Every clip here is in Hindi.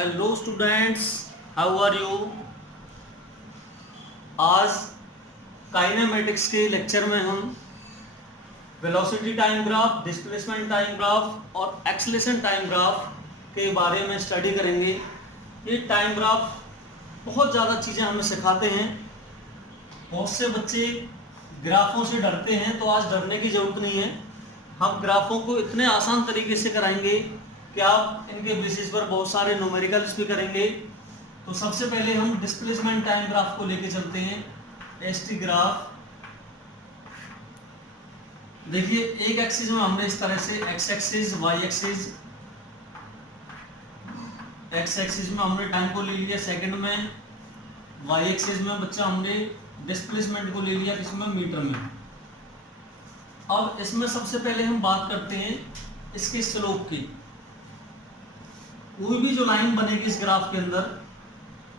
Hello students, how are you. आज काइनेमेटिक्स के लेक्चर में हम velocity time graph, displacement time graph और एक्सेलरेशन टाइम ग्राफ के बारे में स्टडी करेंगे। ये टाइम ग्राफ बहुत ज़्यादा चीज़ें हमें सिखाते हैं। बहुत से बच्चे ग्राफों से डरते हैं, तो आज डरने की ज़रूरत नहीं है। हम ग्राफों को इतने आसान तरीके से कराएंगे कि आप इनके बेसिस पर बहुत सारे न्यूमेरिकल्स भी करेंगे। तो सबसे पहले हम डिस्प्लेसमेंट टाइम ग्राफ को लेके चलते हैं। एसटी ग्राफ देखिए, एक एक्सिस में हमने इस तरह से x axis, y axis, x axis में हमने टाइम को ले लिया सेकंड में, वाई एक्सिस में बच्चा हमने डिस्प्लेसमेंट को ले लिया किसमें, मीटर में। अब इसमें सबसे पहले हम बात करते हैं इसके स्लोप की। कोई भी जो लाइन बनेगी इस ग्राफ के अंदर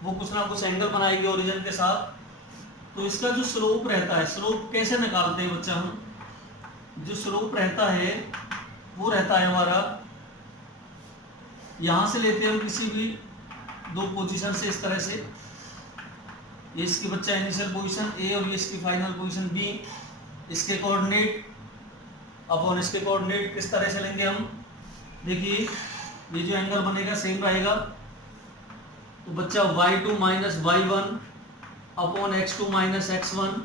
वो कुछ ना कुछ एंगल बनाएगी ओरिजिन के साथ। तो इसका जो स्लोप रहता है, स्लोप कैसे निकालते हैं बच्चा हम, जो स्लोप रहता है वो रहता है हमारा, यहां से लेते हैं हम किसी भी दो पोजीशन से इस तरह से। ये इसकी बच्चा इनिशियल पोजीशन ए और ये इसकी फाइनल पोजीशन बी। इसके कोऑर्डिनेट अपॉन इसके कोऑर्डिनेट किस तरह से लेंगे हम, देखिए ये जो एंगल बनेगा सेम रहेगा। तो बच्चा y2 minus y1 upon x2 minus x1,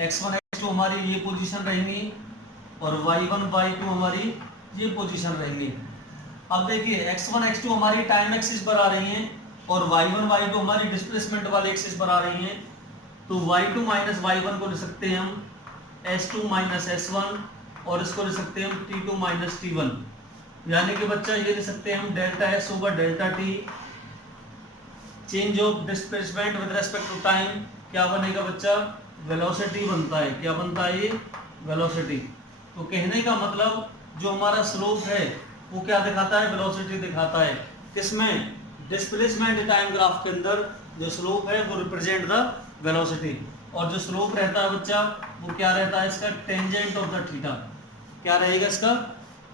x1 x2 हमारी ये पोजीशन रहेंगी और y1 y2 हमारी ये पोजीशन रहेंगी। अब देखिए x1 x2 हमारी टाइम एक्सिस पर आ रही हैं और y1 y2 हमारी डिस्प्लेसमेंट वाले एक्सिस पर आ रही हैं। तो y2 माइनस y1 को ले सकते हैं हम s2 माइनस s1 और इसको ले सकते हैं हम t2 माइनस t1। यानी कि बच्चा ये ले सकते हैं हम delta s over delta t। Change of displacement with respect to time क्या बनेगा बच्चा, वेलोसिटी बनता है। क्या बनता है ये, वेलोसिटी। तो कहने का मतलब जो हमारा स्लोप है वो क्या दिखाता है, वेलोसिटी दिखाता है। किसमें, डिस्प्लेसमेंट टाइम ग्राफ के अंदर जो स्लोप है वो रिप्रेजेंट द वेलोसिटी। और जो स्लोप रहता है बच्चा वो क्या रहता है, इसका टेंजेंट ऑफ द थीटा। क्या रहेगा, इसका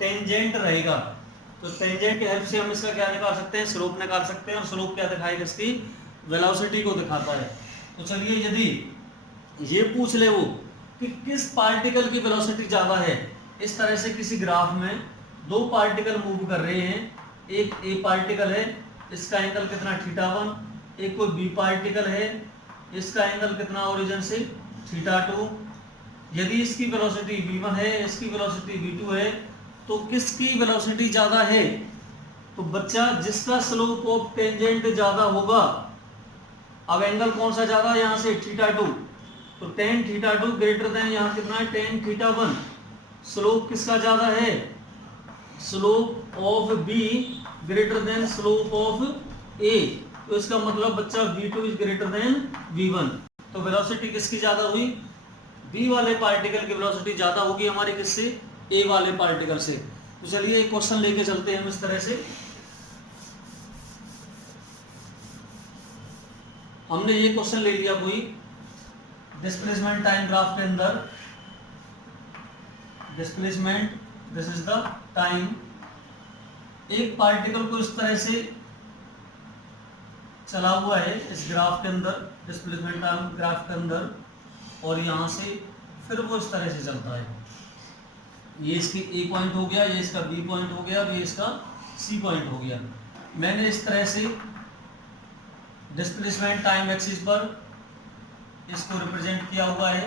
टेंजेंट रहेगा। तो टेंजेंट की हेल्प से हम इसका क्या निकाल सकते हैं, स्लोप निकाल सकते हैं। और स्लोप क्या दिखाएगा, इसकी वेलोसिटी को दिखाता है। तो चलिए, यदि ये पूछ ले वो कि किस पार्टिकल की वेलोसिटी ज्यादा है, इस तरह से किसी ग्राफ में दो पार्टिकल मूव कर रहे हैं। एक ए पार्टिकल है, इसका एंगल कितना θ1, एक कोई बी पार्टिकल है, इसका एंगल कितना ओरिजिन से θ2। यदि इसकी वेलोसिटी v1 है, इसकी वेलोसिटी v2 है, तो किसकी वेलोसिटी ज्यादा है। तो बच्चा जिसका स्लोप ऑफ टेंजेंट ज्यादा होगा, अब एंगल कौन सा ज्यादा है, यहां से θ2, तो tan θ2 ग्रेटर देन यहाँ कितना है, tan θ1। स्लोप किसका ज्यादा है, slope of b greater than slope of a। तो इसका मतलब बच्चा v2 is greater than v1। तो वेलोसिटी किसकी ज्यादा हुई, b वाले पार्टिकल की वेलोसिटी ज्यादा होगी हमारी किससे, ए वाले पार्टिकल से। तो चलिए एक क्वेश्चन लेके चलते हैं हम इस तरह से। हमने ये क्वेश्चन ले लिया कोई डिस्प्लेसमेंट टाइम ग्राफ के अंदर, displacement this is the time. एक पार्टिकल को इस तरह से चला हुआ है इस ग्राफ के अंदर, डिस्प्लेसमेंट टाइम ग्राफ के अंदर, और यहां से फिर वो इस तरह से चलता है। ये इसकी ए पॉइंट हो गया, ये इसका बी पॉइंट हो गया, ये इसका सी पॉइंट हो गया। मैंने इस तरह से डिस्प्लेसमेंट टाइम एक्सिस पर इसको रिप्रेजेंट किया हुआ है।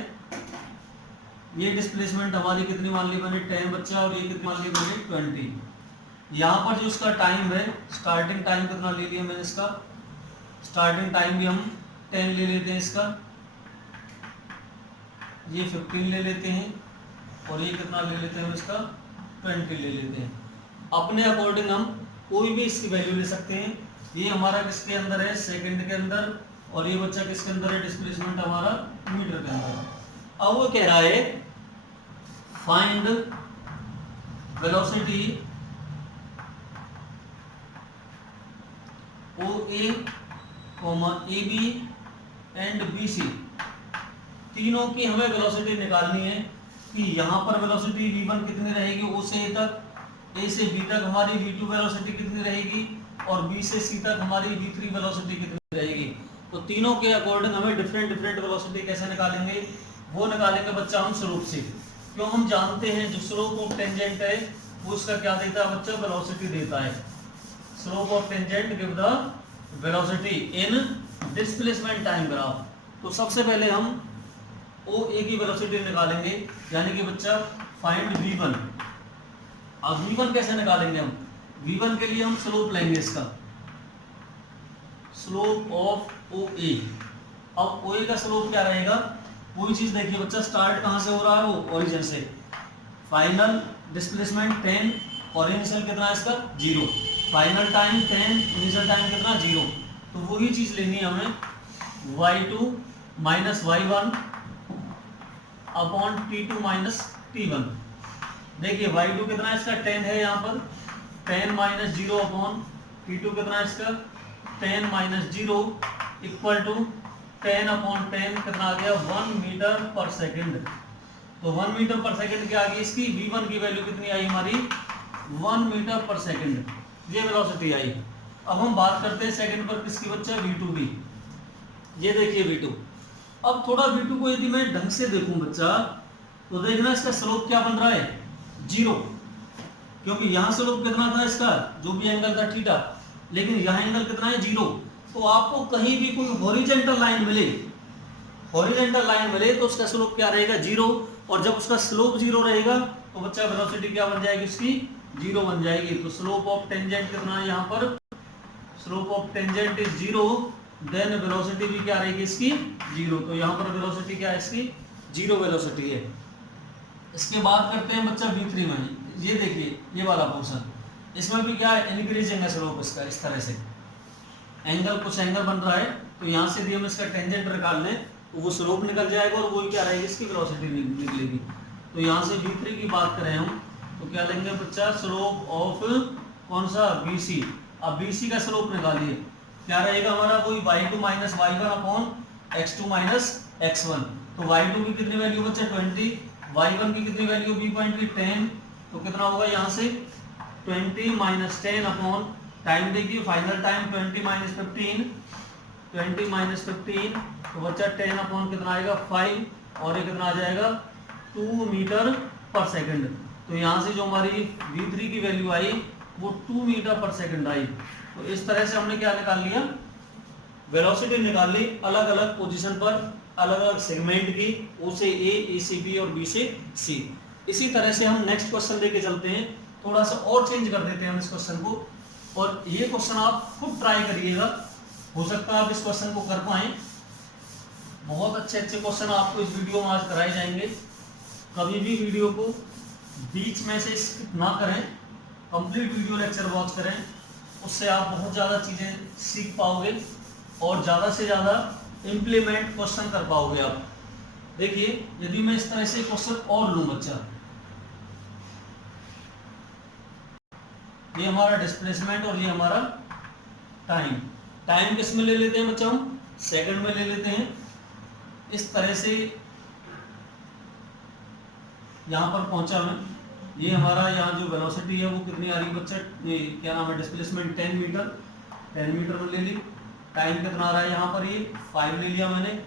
ये डिस्प्लेसमेंट हमारी कितनी मान ली मैंने, 10 बच्चा, और ये कितनी मान ली मैंने, 20। यहाँ पर जो इसका टाइम है, स्टार्टिंग टाइम कितना ले लिया मैंने, इसका स्टार्टिंग टाइम भी हम 10 ले लेते हैं, इसका ये 15 ले लेते हैं, और ये कितना ले लेते हैं, इसका 20 ले लेते हैं। अपने अकॉर्डिंग हम कोई भी इसकी वैल्यू ले सकते हैं। ये हमारा किसके अंदर है, सेकंड के अंदर, और ये बच्चा किसके अंदर है, डिस्प्लेसमेंट हमारा मीटर के अंदर। अब वो कह रहा है find velocity OA, AB and BC। तीनों की हमें वेलोसिटी निकालनी है कि यहाँ पर वेलोसिटी v1 कितनी रहेगी, O से A तक, A से B तक हमारी v2 वेलोसिटी कितनी रहेगी, और बी से सी तक हमारी v3 वेलोसिटी कितनी रहेगी। तो तीनों के अकॉर्डिंग हमें डिफरेंट डिफरेंट वेलोसिटी कैसे निकालेंगे, वो निकालेंगे बच्चा हम स्लोप से। क्यों, हम जानते हैं जो स्लोप ऑफ टेंजेंट है वो उसका क्या देता है बच्चा, वेलोसिटी देता है। Slope of tangent give the velocity in displacement time graph. तो सबसे पहले हम ओ ए की वेलोसिटी निकालेंगे, यानी कि बच्चा फाइंड v1। अब v1 कैसे निकालेंगे हम, v1 के लिए हम स्लोप लेंगे इसका, स्लोप ऑफ ओ ए। अब ओ ए का स्लोप क्या रहेगा, कोई चीज देखिए बच्चा, स्टार्ट कहां से हो रहा है, वो ओरिजिन से, फाइनल डिस्प्लेसमेंट 10 और इनिशियल कितना है इसका 0, फाइनल टाइम 10, इनिशियल टाइम कितना 0। तो वही चीज लेनी है हमें, y2 minus y1 upon t2 minus t1। देखिए y2 कितना है इसका 10 है, यहाँ पर 10 माइनस 0 अपॉन t2 कितना है इसका 10 माइनस 0 इक्वल टू 10 अपॉन 10 कितना आ गया 1 मीटर पर सेकंड। तो 1 मीटर पर सेकंड क्या आ गई इसकी, v1 की वैल्यू कितनी आई हमारी 1 मीटर पर सेकंड, ये वेलोसिटी आई। अब हम बात करते हैं सेकंड पर किसकी बच्चा, v2 की। ये देखिए v2, अब थोड़ा v2 को यदि मैं ढंग से देखूं बच्चा, तो देखना इसका स्लोप क्या बन रहा है 0, क्योंकि यहाँ स्लोप कितना था इसका, जो भी एंगल था थीटा, लेकिन यहाँ एंगल कितना है 0। तो आपको कहीं भी कोई हॉरिजॉन्टल लाइन मिले, हॉरिजॉन्टल लाइन मिले तो उसका स्लोप क्या रहेगा 0, और जब उसका स्लोप 0 रहेगा तो बच्चा वेलोसिटी क्या बन जाएगी उसकी 0 बन जाएगी। तो स्लोप ऑफ टेंजेंट कितना है यहाँ पर, slope of tangent is 0, then velocity भी क्या रहेगी इसकी 0। तो यहाँ पर वेलोसिटी क्या है इसकी 0 वेलोसिटी है। इसके बाद करते हैं बच्चा v3 में, ये देखिए ये वाला पोर्शन, इसमें भी क्या है इंक्रीजिंग है स्लोप इसका, इस तरह से एंगल, कुछ एंगल बन रहा है, तो यहाँ से भी हम इसका टेंजेंट निकाल लें तो वो स्लोप निकल जाएगा और वो क्या रहेगी इसकी वेलोसिटी निकलेगी। तो यहाँ से v3 की बात करें हम तो क्या लेंगे बच्चा, स्लोप ऑफ कौन सा bc। अब bc का स्लोप निकालिए, क्या रहेगा हमारा, वही y2 minus y1 upon x2 minus x1। तो y2 की कितनी वैल्यू बच्चा 20, y1 की कितनी वैल्यू b पॉइंट की 10, तो कितना होगा यहाँ से 20 माइनस 10 अपॉन टाइम देखिए, फाइनल टाइम 20 माइनस 15, 20 माइनस 15, तो बच्चा 10 अपॉन कितना आएगा 5, और ये कितना आ जाएगा 2 मीटर पर सेकंड। तो यहाँ से जो हमारी v3 की वैल्यू आई वो 2 मीटर पर सेकंड आई। तो इस तरह से हमने क्या निकाल लिया, वेलोसिटी निकाल ली अलग अलग पोजीशन पर, अलग अलग सेगमेंट की, ओ से ए से बी और बी से सी। इसी तरह से हम नेक्स्ट क्वेश्चन लेके चलते हैं, थोड़ा सा और चेंज कर देते हैं हम इस क्वेश्चन को, और ये क्वेश्चन आप खुद ट्राई करिएगा, हो सकता है आप इस क्वेश्चन को कर पाएं। बहुत अच्छे अच्छे क्वेश्चन आपको इस वीडियो में आज कराए जाएंगे। कभी भी वीडियो को बीच में से स्किप ना करें, कंप्लीट वीडियो लेक्चर वॉच करें, उससे आप बहुत ज़्यादा चीज़ें सीख पाओगे और ज़्यादा से ज़्यादा इम्प्लीमेंट क्वेश्चन कर पाओगे आप। देखिए यदि मैं इस तरह से क्वेश्चन और लूँ बच्चा, ये हमारा डिस्प्लेसमेंट और ये हमारा टाइम, टाइम किस में ले लेते हैं बच्चा, हम सेकंड में ले लेते हैं। इस तरह से यहाँ पर पहुंचा मैं, ये हमारा यहाँ जो वेलोसिटी है वो कितनी आ रही है बच्चा, ये क्या नाम है डिस्प्लेसमेंट 10 मीटर, 10 मीटर में ले ली। टाइम कितना आ रहा है यहाँ पर, ये 5 ले लिया मैंने।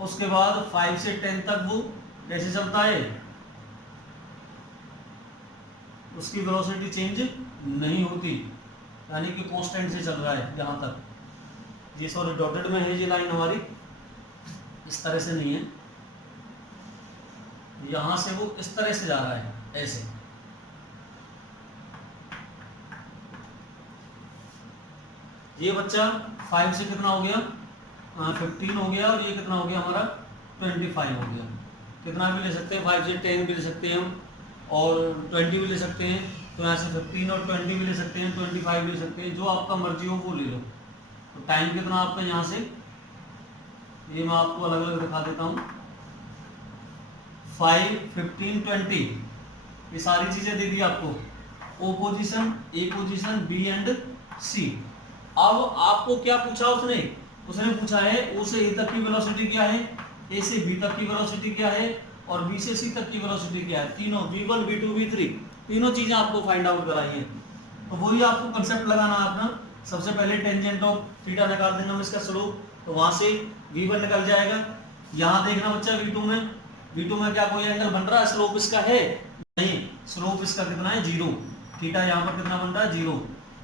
उसके बाद 5 से 10 तक वो कैसे चलता है, उसकी वेलोसिटी चेंज नहीं होती, यानी कि कांस्टेंट से चल रहा है यहाँ तक। ये सॉरी डॉटेड में है ये लाइन हमारी, इस तरह से नहीं है, यहाँ से वो इस तरह से जा रहा है ऐसे। ये बच्चा 5 से कितना हो गया 15 हो गया, और ये कितना हो गया हमारा 25 हो गया। कितना भी ले सकते हैं, 5 से 10 भी ले सकते हैं हम, और 20 भी ले सकते हैं। तो यहाँ से 15 और 20 भी ले सकते हैं, 25 भी ले सकते हैं, जो आपका मर्जी हो वो ले लो। तो टाइम कितना आपका यहाँ से, ये मैं आपको अलग अलग दिखा देता हूँ, 5, 15, 20, ये सारी चीजें दे दी आपको, O position, A position, B and C. अब आपको क्या पूछा उसने, उसने पूछा है ओ से ए तक की वेलोसिटी क्या है, ए से बी तक की वेलोसिटी क्या है, और बी से सी तक की वेलोसिटी क्या है। तीनों v1, v2, v3 तीनों चीजें आपको फाइंड आउट कराई है। तो वही आपको कंसेप्ट लगाना है अपना, सबसे पहले टेंजेंट ऑफ थीटा निकाल देंगे हम इसका स्लोप, तो वहां से v1 निकल जाएगा। यहाँ देखना बच्चा v2 में क्या कोई एंगल बन रहा है, स्लोप इसका है नहीं, स्लोप इसका कितना है 0, थीटा यहाँ पर कितना बन रहा है 0,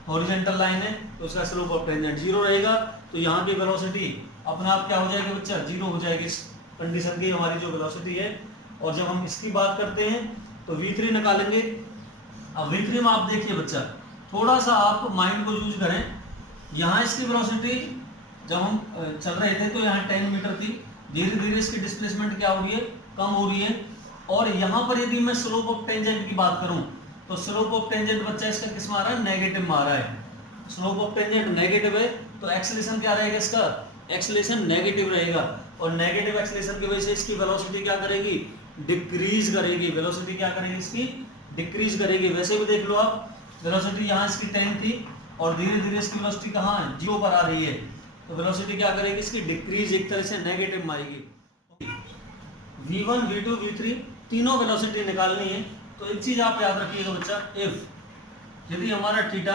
हॉरिजॉन्टल लाइन है तो उसका स्लोप ऑफ टेंजेंट 0 रहेगा। तो यहाँ की वेलोसिटी अपने आप क्या हो जाएगी बच्चा 0 हो जाएगी, इस कंडीशन की हमारी जो वेलोसिटी है। और जब हम इसकी बात करते हैं तो v3 निकालेंगे। अब v3 में आप देखिए बच्चा, थोड़ा सा आप माइंड को यूज करें। यहाँ इसकी वेलोसिटी जब हम चल रहे थे तो यहाँ 10 मीटर थी, धीरे धीरे इसकी डिस्प्लेसमेंट क्या हो रही है, कम हो रही है। और यहाँ पर यदि मैं स्लोप ऑफ टेंजेंट की बात करूं तो स्लोप ऑफ टेंजेंट बच्चा इसका किस में आ रहा है, नेगेटिव में आ रहा है। स्लोप ऑफ टेंजेंट नेगेटिव है तो एक्सेलरेशन क्या रहेगा, इसका एक्सेलरेशन नेगेटिव रहेगा। और नेगेटिव एक्सेलरेशन की वजह से इसकी वेलोसिटी क्या करेगी, डिक्रीज करेगी। वेलोसिटी क्या करेगी, इसकी डिक्रीज करेगी। वैसे भी देख लो आप, वेलोसिटी यहाँ इसकी 10 थी और धीरे धीरे इसकी वेलोसिटी कहाँ है, 0 पर आ रही है। तो वेलोसिटी क्या करेगी, इसकी डिक्रीज, एक तरह से नेगेटिव मारेगी। v1 v2 v3 तीनों वेलोसिटी निकालनी है। तो एक चीज आप याद रखिएगा बच्चा, इफ यदि हमारा थीटा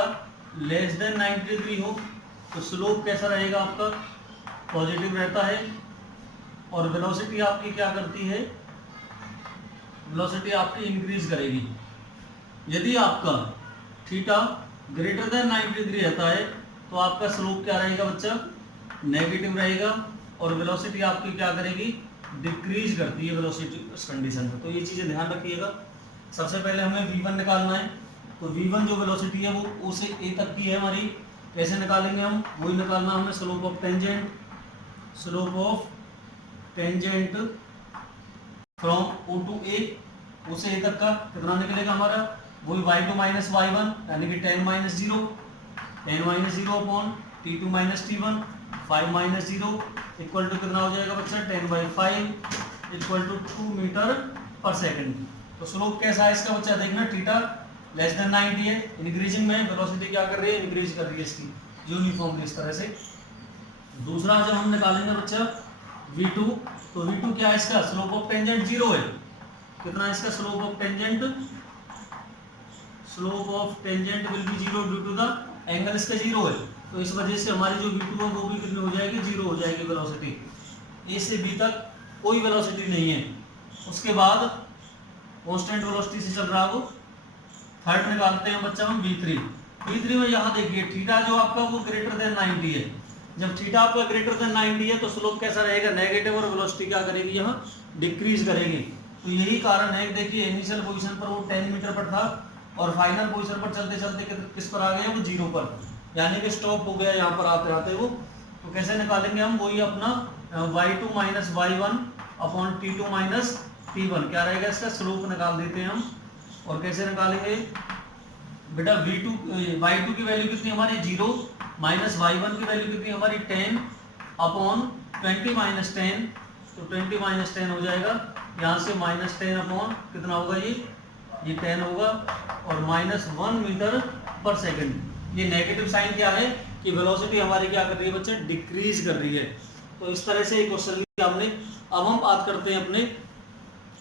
लेस देन 90 डिग्री हो तो स्लोप कैसा रहेगा आपका, पॉजिटिव रहता है। और वेलोसिटी आपकी क्या करती है, वेलोसिटी आपकी इंक्रीज करेगी। यदि आपका थीटा ग्रेटर देन 90 डिग्री रहता है तो आपका स्लोप क्या रहेगा बच्चा, नेगेटिव रहेगा। और वेलोसिटी आपकी क्या करेगी, डिक्रीज करती है वेलोसिटी उस कंडीशन में। तो ये चीजें ध्यान रखिएगा। सबसे पहले हमें v1 निकालना है, तो v1 जो वेलोसिटी है वो o से a तक की है हमारी। कैसे निकालेंगे हम, वही निकालना हमें, slope of tangent, slope of tangent from o to a, o से a तक का कितना निकलेगा हमारा, वही y2 माइनस y1 यानी कि 10 minus 0, 10 minus 0 upon t2 minus t1, 5 minus 0 equal to कितना हो जाएगा बच्चा, 10/5 इक्वल टू 2 मीटर पर सेकंड। तो स्लोप कैसा है इसका बच्चा, देखना थीटा लेस देन 90 है, इंक्रीजिंग में, वेलोसिटी क्या कर रही है, इंक्रीज कर रही है इसकी यूनिफॉर्मली इस तरह से। दूसरा जब हम निकालेंगे बच्चा v2, तो v2 क्या है इसका, स्लोप ऑफ टेंजेंट 0 है। कितना है इसका slope of tangent, slope of tangent will be 0 due to the angle इसका 0 है। तो इस वजह से हमारी जो v2 है वो भी कितनी हो जाएगी, 0 हो जाएगी वेलोसिटी। a से b तक कोई वेलोसिटी नहीं है। उसके बाद कांस्टेंट वेलोसिटी से चल रहा है वो, थर्ड निकालते हैं बच्चा हम v3 में। यहाँ देखिए थीटा जो आपका वो ग्रेटर देन 90 है। जब थीटा आपका ग्रेटर देन 90 है तो स्लोप कैसा रहेगा, नेगेटिव, और वेलोसिटी क्या करेगी, यहाँ डिक्रीज करेगी। तो यही कारण है, देखिए इनिशियल पोजीशन पर वो 10 मीटर पर था और फाइनल पोजीशन पर चलते चलते किस पर आ गया, वो 0 पर, यानी कि स्टॉप हो गया यहाँ पर आते आते वो। तो कैसे निकालेंगे हम, वही अपना y2 minus y1 upon t2 minus t1, क्या रहेगा इसका स्लोप निकाल देते हैं हम। और कैसे निकालेंगे बेटा, y2 की वैल्यू कितनी हमारी 0 माइनस y1 की वैल्यू कितनी हमारी 10 अपॉन 20 माइनस 10, तो 20 माइनस 10 हो जाएगा। यहाँ से माइनस 10 अपॉन कितना होगा, ये 10 होगा, और माइनस 1 मीटर पर सेकंड। ये नेगेटिव साइन क्या है कि वेलोसिटी हमारी क्या कर रही है बच्चा, डिक्रीज कर रही है। तो इस तरह से एक क्वेश्चन लिया हमने। अब हम बात करते हैं अपने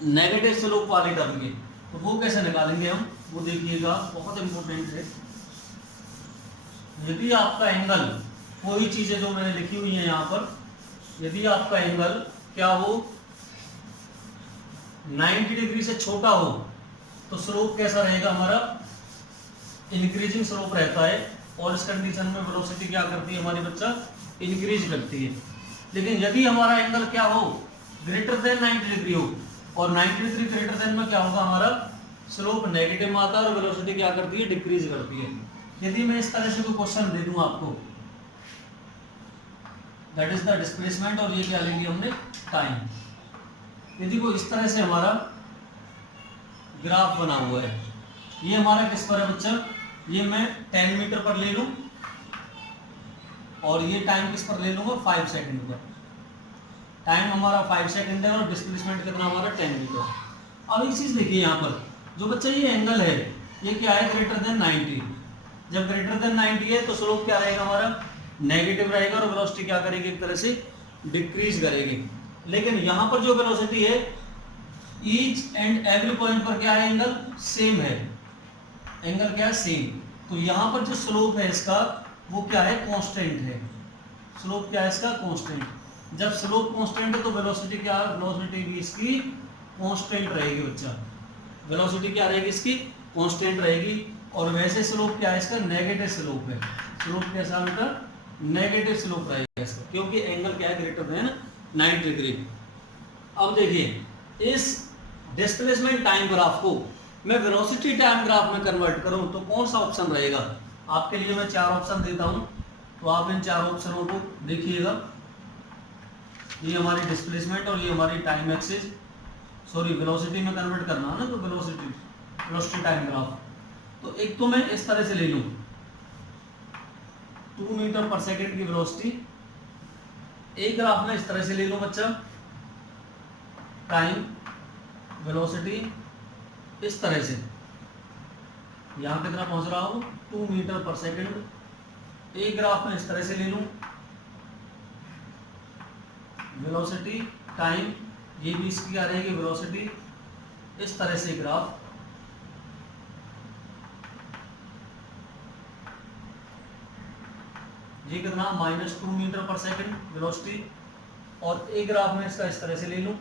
नेगेटिव स्लोप वाले टर्म की, तो वो कैसे निकालेंगे हम, वो देखिएगा, बहुत इंपॉर्टेंट है। यदि आपका एंगल, कोई चीजें जो मैंने लिखी हुई है यहाँ पर, यदि आपका एंगल क्या हो 90 डिग्री से छोटा हो तो स्लोप कैसा रहेगा हमारा, इंक्रीजिंग स्लोप रहता है। और इस कंडीशन में वेलोसिटी क्या करती है हमारी बच्चा, इंक्रीज करती है। लेकिन यदि हमारा एंगल क्या हो, ग्रेटर देन 90 डिग्री हो, और 90 डिग्री ग्रेटर देन में क्या होगा, हमारा स्लोप नेगेटिव में आता है और वेलोसिटी क्या करती है, डिक्रीज करती है। यदि मैं इस तरह से कोई क्वेश्चन दे दूं आपको, दैट इज द डिस्प्लेसमेंट, और ये क्या लेंगे हमने, टाइम। यदि वो इस तरह से हमारा ग्राफ बना हुआ है, ये हमारा किस पर है बच्चा, ये मैं 10 मीटर पर ले लूं, और ये टाइम किस पर ले लूंगा, 5 सेकंड पर। टाइम हमारा 5 सेकंड है और डिस्प्लेसमेंट कितना हमारा 10 मीटर। अब एक चीज देखिए यहाँ पर, जो बच्चा ये एंगल है, ये क्या है, ग्रेटर देन 90। जब ग्रेटर देन 90 है तो स्लोप क्या रहेगा हमारा, नेगेटिव रहेगा, और वेलोसिटी क्या करेगी, एक तरह से डिक्रीज करेगी। लेकिन यहाँ पर जो वेलोसिटी है, ईच एंड एवरी पॉइंट पर क्या है, एंगल सेम है। एंगल क्या है, सेम। तो यहाँ पर जो स्लोप है इसका, वो क्या है, कांस्टेंट है। स्लोप क्या है इसका, कांस्टेंट। जब स्लोप कांस्टेंट है तो वेलोसिटी क्या है, वेलोसिटी भी इसकी कांस्टेंट रहेगी बच्चा। वेलोसिटी क्या रहेगी इसकी, कांस्टेंट रहेगी। और वैसे स्लोप क्या है इसका, नेगेटिव स्लोप है। स्लोप कैसा बेटा, नेगेटिव स्लोप रहेगा इसका, क्योंकि एंगल क्या है, ग्रेटर देन 90 डिग्री। अब देखिए इस डिस्प्लेसमेंट टाइम ग्राफ को मैं वेलोसिटी टाइम ग्राफ में कन्वर्ट करूं तो कौन सा ऑप्शन रहेगा। आपके लिए मैं 4 ऑप्शन देता हूं, तो आप इन 4 ऑप्शनों को देखिएगा। ये हमारी डिस्प्लेसमेंट और ये हमारी टाइम एक्सिस, सॉरी वेलोसिटी में कन्वर्ट करना है ना, तो वेलोसिटी टाइम ग्राफ। तो एक तो मैं इस तरह से ले लूं, 2 मीटर पर सेकेंड की वेलोसिटी। एक ग्राफ में इस तरह से ले लूं बच्चा, टाइम वेलोसिटी इस तरह से, यहां कितना पहुंच रहा हूं, 2 मीटर पर सेकेंड। एक ग्राफ में इस तरह से ले लूं, वेलोसिटी टाइम, ये भी इसकी क्या रहेगी, वेलोसिटी। इस तरह से ग्राफ, ये कितना, -2 मीटर पर सेकेंड वेलोसिटी। और एक ग्राफ में इसका इस तरह से ले लूं,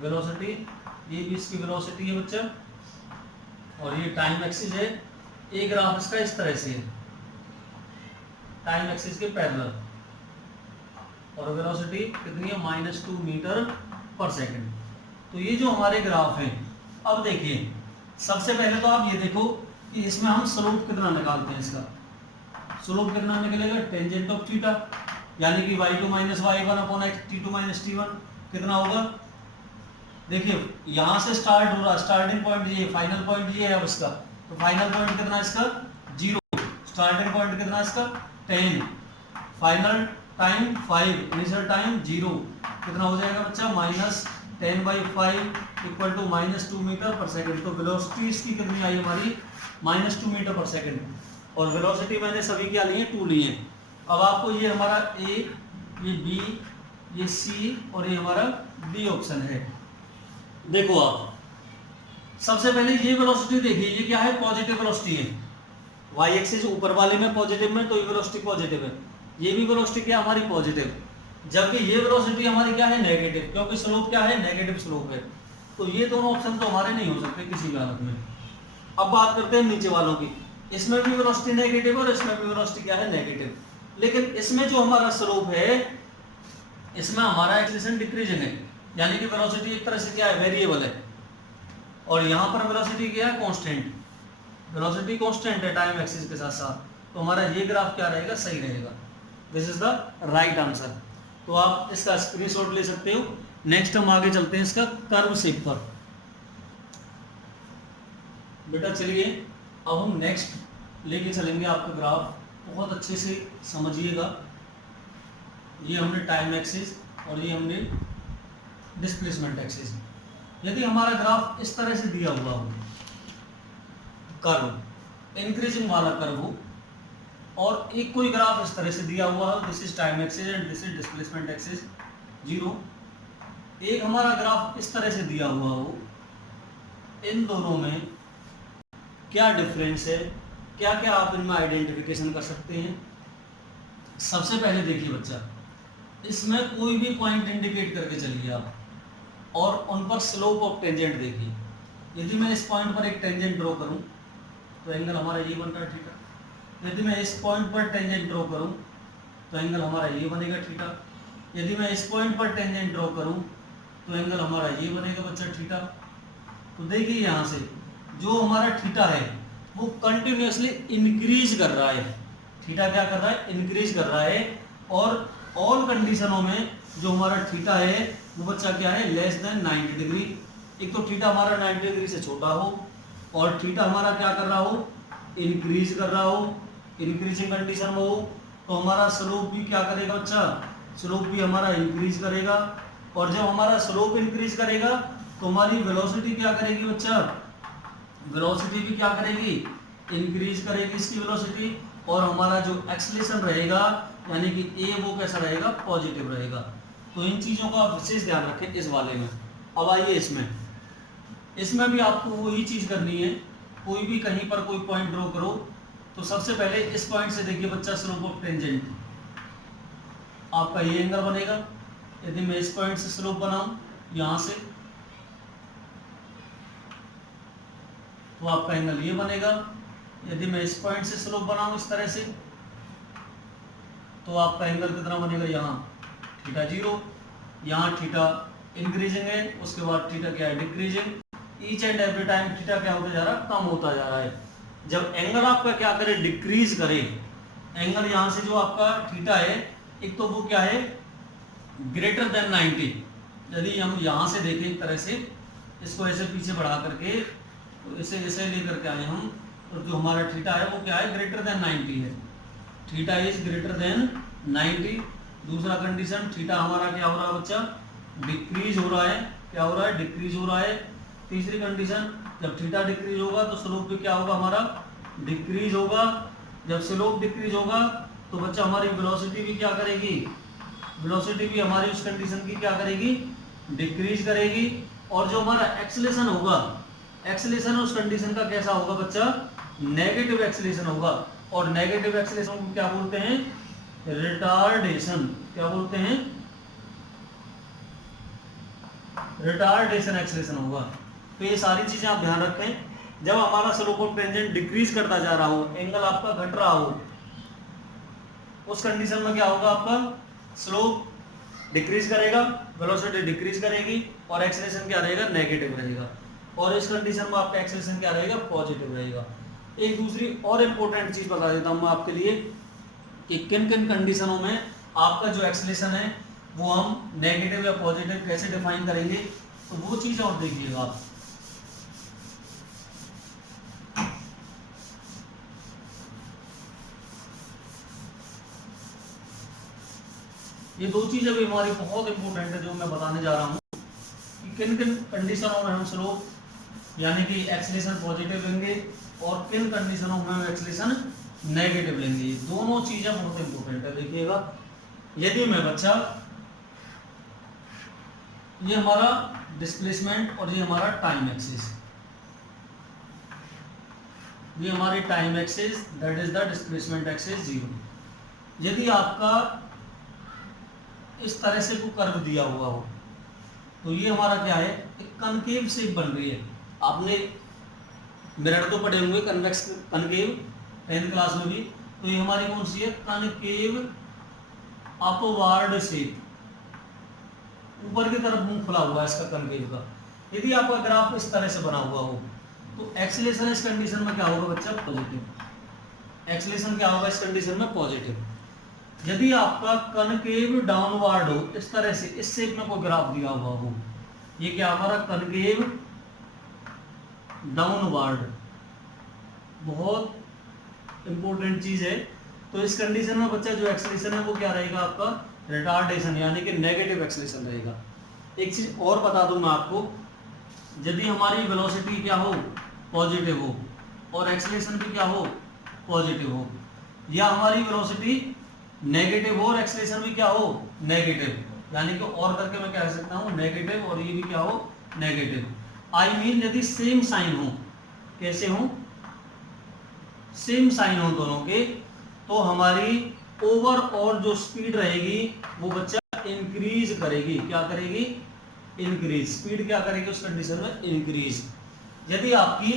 वेलोसिटी, ये भी इसकी वेलोसिटी है बच्चा, और ये टाइम एक्सिस है। एक ग्राफ इसका इस तरह से है, टाइम एक्सिस के पैरेलल, और वेलोसिटी कितनी है, -2 मीटर पर सेकेंड। तो ये जो हमारे ग्राफ हैं, अब देखिए सबसे पहले तो आप ये देखो कि इसमें हम स्लोप कितना निकालते हैं। इसका स्लोप कितना निकलेगा, टेंजेंट ऑफ थीटा, यानी कि y2 - y1 upon t2 - t1 कितना होगा। देखिए यहां से स्टार्ट हो रहा, स्टार्टिंग पॉइंट ये, फाइनल पॉइंट ये है अब इसका, तो फाइनल पॉइंट कितना इसका, 0, स्टार्टिंग पॉइंट कितना इसका, 10, फाइनल टाइम 5, इनिशियल टाइम 0, कितना हो जाएगा बच्चा, -10/5 = -2 मीटर पर सेकेंड। तो वेलोसिटी इसकी कितनी आई हमारी, -2 मीटर पर सेकेंड। और वेलोसिटी मैंने सभी क्या लिए, 2 लिए। अब आपको ये हमारा ए, ये बी, ये सी और ये हमारा डी ऑप्शन है। देखो आप सबसे पहले ये वेलोसिटी देखिए, ये क्या है, पॉजिटिव वेलोसिटी है। y एक्सिस ऊपर वाले में पॉजिटिव में, तो ये वेलोसिटी पॉजिटिव है। ये भी वेलोसिटी क्या हमारी पॉजिटिव, जबकि ये वेलोसिटी हमारी क्या है, नेगेटिव, क्योंकि स्लोप क्या है, नेगेटिव स्लोप है। तो ये दोनों ऑप्शन तो हमारे नहीं हो सकते किसी भी हालत में। अब बात करते हैं नीचे वालों की, इसमें भी वेलोसिटी नेगेटिव और इसमें भी वेलोसिटी क्या है, नेगेटिव। लेकिन इसमें जो हमारा स्लोप है, इसमें हमारा एक्सेलेरेशन डिक्रीजिंग है, यानी कि वेलोसिटी एक तरह से क्या है, वेरिएबल है। और यहाँ पर वेलोसिटी क्या है, कांस्टेंट। वेलोसिटी कांस्टेंट है टाइम एक्सिस के साथ साथ, तो हमारा ये ग्राफ क्या रहेगा, सही रहेगा। This is the right answer. तो आप इसका स्क्रीनशॉट ले सकते हो। नेक्स्ट हम आगे चलते हैं इसका कर्व शेप पर। बेटा चलिए अब हम नेक्स्ट लेके चलेंगे आपका ग्राफ, बहुत अच्छे से समझिएगा। ये हमने टाइम एक्सिस और ये हमने डिस्प्लेसमेंट एक्सिस। यदि हमारा ग्राफ इस तरह से दिया हुआ हो, कर्व इंक्रीजिंग वाला कर्व हो, और एक कोई ग्राफ इस तरह से दिया हुआ हो, this is time axis and this is displacement axis 0। एक हमारा ग्राफ इस तरह से दिया हुआ हो, इन दोनों में क्या डिफरेंस है, क्या क्या आप इनमें आइडेंटिफिकेशन कर सकते हैं। सबसे पहले देखिए बच्चा, इसमें कोई भी पॉइंट इंडिकेट करके चलिए आप, और उन पर स्लोप ऑफ टेंजेंट देखिए। यदि मैं इस पॉइंट पर एक टेंजेंट ड्रॉ करूं तो एंगल हमारा ये बनता है थीटा। यदि मैं इस पॉइंट पर टेंजेंट ड्रॉ करूं तो एंगल हमारा ये बनेगा थीटा। यदि मैं इस पॉइंट पर टेंजेंट ड्रॉ करूं तो एंगल हमारा ये बनेगा बच्चा थीटा। तो देखिए यहाँ से जो हमारा थीटा है वो कंटिन्यूसली इंक्रीज कर रहा है। थीटा क्या कर रहा है, इंक्रीज कर रहा है। और ऑल कंडीशनों में जो हमारा थीटा है वो बच्चा क्या है, लेस देन 90 डिग्री। एक तो थीटा हमारा 90 डिग्री से छोटा हो, और थीटा हमारा क्या कर रहा हो, इंक्रीज कर रहा हो, इंक्रीजिंग कंडीशन में हो, तो हमारा स्लोप भी क्या करेगा बच्चा, स्लोप भी हमारा इंक्रीज करेगा। और जब हमारा स्लोप इंक्रीज करेगा तो हमारी वेलोसिटी क्या करेगी बच्चा, वेलोसिटी भी क्या करेगी, इंक्रीज करेगी इसकी वेलोसिटी। और हमारा जो एक्सेलरेशन रहेगा यानी कि ए वो कैसा रहेगा, पॉजिटिव रहेगा। तो इन चीज़ों का आप विशेष ध्यान रखें इस वाले में। अब आइए इसमें भी आपको वही चीज़ करनी है। कोई भी कहीं पर कोई पॉइंट ड्रॉ करो, तो सबसे पहले इस पॉइंट से देखिए बच्चा स्लोप ऑफ टेंजेंट आपका ये एंगल बनेगा। यदि मैं इस पॉइंट से स्लोप बनाऊं यहां से, तो आपका एंगल ये बनेगा। यदि मैं इस पॉइंट से स्लोप बनाऊं इस तरह से, तो आपका एंगल कितना बनेगा, यहाँ थीटा 0, यहाँ थीटा इंक्रीजिंग है, उसके बाद थीटा क्या है, decreasing. Each and every time theta क्या होता जा रहा है, कम होता जा रहा है। जब एंगल आपका क्या करे, डिक्रीज करे, एंगल यहाँ से जो आपका थीटा है, एक तो वो क्या है, ग्रेटर देन 90। यदि हम यहाँ से देखें एक तरह से, इसको ऐसे पीछे बढ़ा करके, तो इसे ऐसे लेकर के आए हम, तो जो हमारा थीटा है वो क्या है, ग्रेटर देन 90 है। Theta is greater than 90। दूसरा कंडीशन, थीटा हमारा क्या हो रहा है बच्चा, डिक्रीज हो रहा है। क्या हो रहा है, डिक्रीज हो रहा है। तीसरी कंडीशन, जब थीटा डिक्रीज होगा तो स्लोप भी क्या होगा, हमारा डिक्रीज होगा। जब स्लोप डिक्रीज होगा तो बच्चा हमारी वेलोसिटी भी क्या करेगी, वेलोसिटी भी हमारी उस कंडीशन की क्या करेगी, डिक्रीज करेगी। और जो हमारा एक्सेलेरेशन होगा, एक्सेलेरेशन उस कंडीशन का कैसा होगा बच्चा, नेगेटिव एक्सेलेरेशन होगा। और नेगेटिव एक्सेलेरेशन को क्या बोलते हैं, रिटार्डेशन। क्या बोलते हैं, रिटार्डेशन एक्सेलेरेशन होगा। तो ये सारी चीजें आप ध्यान रखें। जब हमारा स्लोप ऑफ टेंजेंट डिक्रीज करता जा रहा हो, एंगल आपका घट रहा हो, उस कंडीशन में क्या होगा, आपका स्लोप डिक्रीज करेगा, वेलोसिटी डिक्रीज करेगी, और एक्सेलरेशन क्या रहेगा, नेगेटिव रहेगा। और इस कंडीशन में आपका एक्सेलरेशन क्या रहेगा, पॉजिटिव रहेगा। एक दूसरी और इंपॉर्टेंट चीज बता देता हूं मैं आपके लिए कि किन किन कंडीशनों में आपका जो एक्सेलरेशन है वो हम नेगेटिव या पॉजिटिव कैसे डिफाइन करेंगे, तो वो चीज और देखिएगा आप। ये दो चीजें भी हमारी बहुत इंपॉर्टेंट है जो मैं बताने जा रहा हूँ कि किन किन कंडीशनों में हम स्लोप यानी कि एक्सेलरेशन पॉजिटिव लेंगे और किन कंडीशनों में हम एक्सेलरेशन नेगेटिव लेंगे। दोनों चीजें बहुत इंपॉर्टेंट है। देखिएगा, यदि मैं बच्चा, ये हमारा डिस्प्लेसमेंट और ये हमारा टाइम एक्सिस, ये हमारी time axis that is the displacement axis 0। यदि आपका इस तरह से कोई कर्व दिया हुआ हो, तो ये हमारा क्या है, एक कनकेव शेप बन रही है। आपने मिरर तो पढ़े होंगे, कन्वेक्स कनकेव 10th क्लास में भी। तो ये हमारी कौन सी है, कनकेव अपवार्ड शेप, ऊपर की तरफ मुंह खुला हुआ है इसका कनकेव का। यदि आपका ग्राफ इस तरह से बना हुआ हो तो एक्सेलरेशन इस कंडीशन में क्या होगा बच्चा, पॉजिटिव। एक्सेलरेशन क्या होगा इस कंडीशन में, पॉजिटिव। यदि आपका कनकेव डाउनवर्ड हो, इस तरह से इस शेप में कोई ग्राफ दिया हुआ हो, ये क्या हमारा कनकेव डाउनवर्ड, बहुत इंपॉर्टेंट चीज है। तो इस कंडीशन में बच्चा जो एक्सेलरेशन है वो क्या रहेगा, आपका रिटार्डेशन यानी कि नेगेटिव एक्सेलरेशन रहेगा। एक चीज और बता दूं मैं आपको, यदि हमारी वेलोसिटी क्या हो, पॉजिटिव हो, और एक्सेलरेशन भी क्या हो, पॉजिटिव हो, या हमारी वेलोसिटी नेगेटिव हो और एक्सेलरेशन भी क्या हो, नेगेटिव, यानी कि और करके मैं कह सकता हूं नेगेटिव और ये भी क्या हो, नेगेटिव। आई मीन यदि सेम साइन हो, कैसे हो, सेम साइन हो दोनों के, तो हमारी ओवरऑल जो स्पीड रहेगी वो बच्चा इंक्रीज करेगी। क्या करेगी, इंक्रीज। स्पीड क्या करेगी उस कंडीशन में, इंक्रीज। यदि आपकी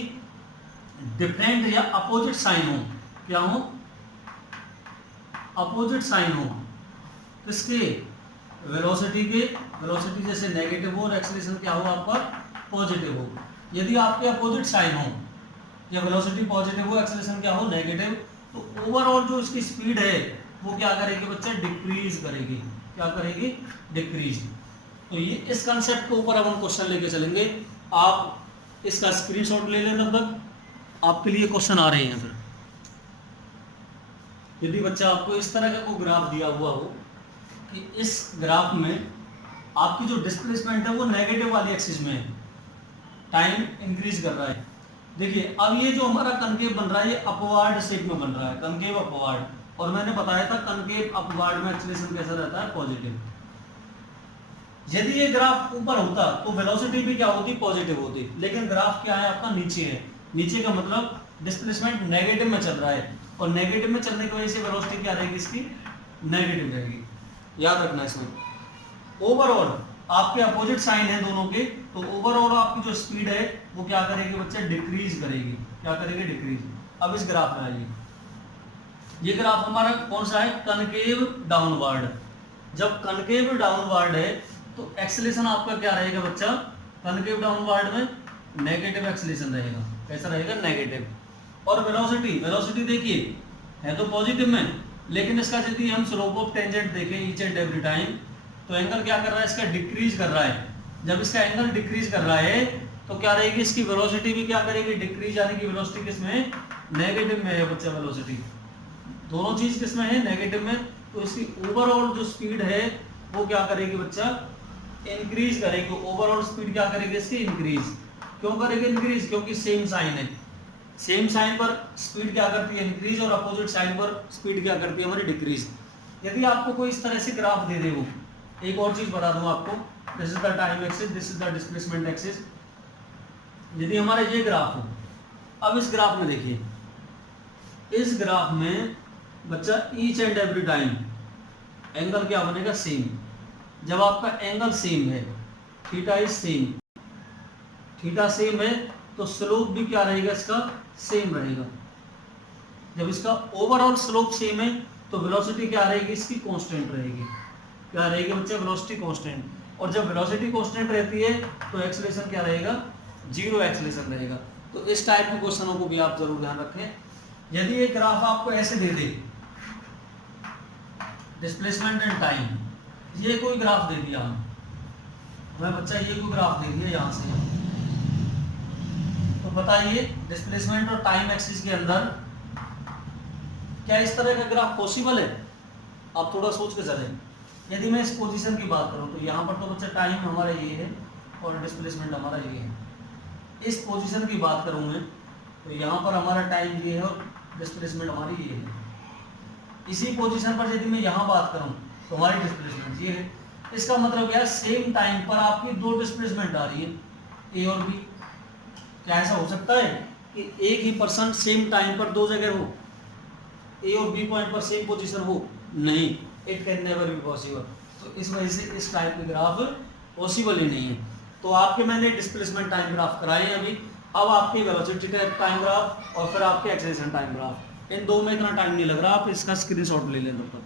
डिफरेंट या अपोजिट साइन हो, क्या हो, अपोजिट साइन हो, किसके, वेलोसिटी के, वेलोसिटी जैसे नेगेटिव हो और एक्सेलरेशन क्या हो आपका, पॉजिटिव हो। यदि आपके अपोजिट साइन हो, या वेलोसिटी पॉजिटिव हो, एक्सेलरेशन क्या हो, नेगेटिव, तो ओवरऑल जो इसकी स्पीड है वो क्या करेगी बच्चा, डिक्रीज करेगी। क्या करेगी, डिक्रीज। तो ये इस कंसेप्ट के ऊपर अब हम क्वेश्चन लेके चलेंगे। आप इसका स्क्रीनशॉट ले लें, लगभग आपके लिए क्वेश्चन आ रहे हैं। फिर यदि बच्चा आपको इस तरह का कोई ग्राफ दिया हुआ हो कि इस ग्राफ में आपकी जो डिस्प्लेसमेंट है वो नेगेटिव वाली एक्सिस में है, टाइम इंक्रीज कर रहा है। देखिए अब ये जो हमारा कनकेव बन रहा है ये अपवार्ड शेप में बन रहा है, कनकेव अपवार्ड। और मैंने बताया था कनकेव अपवार्ड में एक्सेलरेशन कैसा रहता है, पॉजिटिव। यदि ये ग्राफ ऊपर होता तो वेलोसिटी भी क्या होती, पॉजिटिव होती। लेकिन ग्राफ क्या है आपका, नीचे है। नीचे का मतलब डिस्प्लेसमेंट नेगेटिव में चल रहा है, और नेगेटिव में चलने की वजह से वेलोसिटी क्या रहेगी इसकी, नेगेटिव रहेगी। याद रखना इसमें। ओवरऑल आपके अपोजिट साइन है दोनों के, तो ओवरऑल आपकी जो स्पीड है वो क्या करेगी बच्चे, डिक्रीज करेगी। क्या करेगी, डिक्रीज। अब इस ग्राफ में आइए, ये ग्राफ हमारा कौन सा है, कनकेव डाउनवर्ड। जब कनकेव डाउनवर्ड है तो एक्सेलेरेशन आपका क्या रहेगा बच्चा, कनकेव डाउनवर्ड में नेगेटिव एक्सेलेरेशन रहेगा। कैसा रहेगा, नेगेटिव। और वेलोसिटी, वेलोसिटी देखिए है तो पॉजिटिव में, लेकिन इसका यदि हम स्लोप ऑफ टेंजेंट देखें ईच एंड एवरी टाइम, तो एंगल क्या कर रहा है, इसका डिक्रीज कर रहा है। जब इसका एंगल डिक्रीज कर रहा है तो क्या रहेगी, इसकी वेलोसिटी भी क्या करेगी, डिक्रीज, यानी कि वेलोसिटी किसमें, नेगेटिव में है बच्चा। वेलोसिटी दोनों चीज किसमें है, नेगेटिव में। तो इसकी ओवरऑल जो स्पीड है वो क्या करेगी बच्चा, इंक्रीज करेगी। ओवरऑल स्पीड क्या करेगी इसकी, इंक्रीज। क्यों करेगी इंक्रीज, क्योंकि सेम साइन है। सेम साइन पर स्पीड क्या करती है, इंक्रीज, और अपोजिट साइन पर स्पीड क्या करती है हमारी, डिक्रीज। यदि आपको कोई इस तरह से ग्राफ दे दे, वो एक और चीज बता दूं आपको, this is the time axis, this is the displacement axis. यदि हमारा ये ग्राफ हो, अब इस ग्राफ में देखिए, इस ग्राफ में बच्चा each and every time angle क्या बनेगा, सेम। जब आपका एंगल सेम है, theta is same, theta same है, तो स्लोप भी क्या रहेगा इसका, सेम रहेगा। जब इसका ओवरऑल स्लोप सेम है तो वेलोसिटी क्या रहेगी इसकी, कांस्टेंट रहेगी। क्या रहेगी बच्चे, वेलोसिटी कांस्टेंट। और जब वेलोसिटी कांस्टेंट रहती है तो एक्सेलरेशन क्या रहेगा, जीरो एक्सेलरेशन रहेगा। तो इस टाइप के क्वेश्चनों को भी आप जरूर ध्यान रखें। यदि एक ग्राफ आपको ऐसे दे दे, डिस्प्लेसमेंट एंड टाइम, ये कोई ग्राफ दे दिया हमें बच्चा, ये कोई ग्राफ दे दिया यहाँ से, तो बताइए डिस्प्लेसमेंट और टाइम एक्सिस के अंदर क्या इस तरह का ग्राफ पॉसिबल है? आप थोड़ा सोच के चलें। यदि मैं इस पोजीशन की बात करूं तो यहाँ पर तो बच्चा टाइम हमारा ये है और डिस्प्लेसमेंट हमारा ये है। इस पोजीशन की बात करूं मैं तो यहाँ पर हमारा टाइम ये है और डिस्प्लेसमेंट हमारी ये है। इसी पोजीशन पर यदि मैं यहाँ बात करूं तो हमारी डिस्प्लेसमेंट ये है। इसका मतलब क्या है, सेम टाइम पर आपकी दो डिस्प्लेसमेंट आ रही है, ए और बी। क्या ऐसा हो सकता है कि एक ही पर्सन सेम टाइम पर दो जगह हो, ए और बी पॉइंट पर सेम पोजीशन हो? नहीं, it can never be possible. तो इस वजह से इस टाइप के ग्राफ पॉसिबल ही नहीं है। तो आपके मैंने डिस्प्लेसमेंट टाइम ग्राफ कराए अभी, अब आपके वेलोसिटी टाइम ग्राफ और फिर आपके एक्सेलरेशन टाइम ग्राफ, इन दो में इतना टाइम नहीं लग रहा, आप इसका स्क्रीनशॉट ले लें तब तक।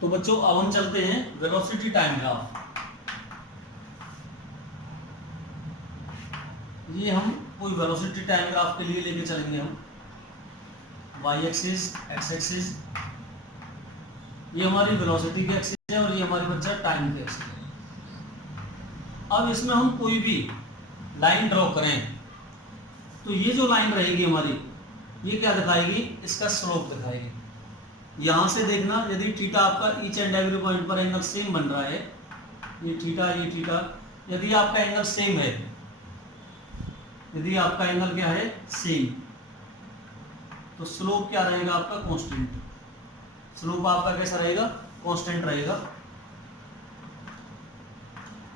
तो बच्चों अब हम चलते हैं वेलोसिटी टाइम ग्राफ। ये हम कोई वेलोसिटी टाइम ग्राफ के लिए लेके चलेंगे हम। वाई एक्सिस, एक्स एक्सिस, ये हमारी वेलोसिटी की एक्सिस है और ये हमारी बच्चा टाइम की एक्सिस है। अब इसमें हम कोई भी लाइन ड्रॉ करें तो ये जो लाइन रहेगी हमारी, ये क्या दिखाएगी, इसका स्लोप दिखाएगी। यहां से देखना, यदि थीटा आपका ईच एंड एवरी पॉइंट पर एंगल सेम बन रहा है, ये थीटा, यदि आपका एंगल सेम है, यदि आपका एंगल क्या है, सेम, तो स्लोप क्या रहेगा आपका, कांस्टेंट। स्लोप आपका कैसा रहेगा, कांस्टेंट रहेगा।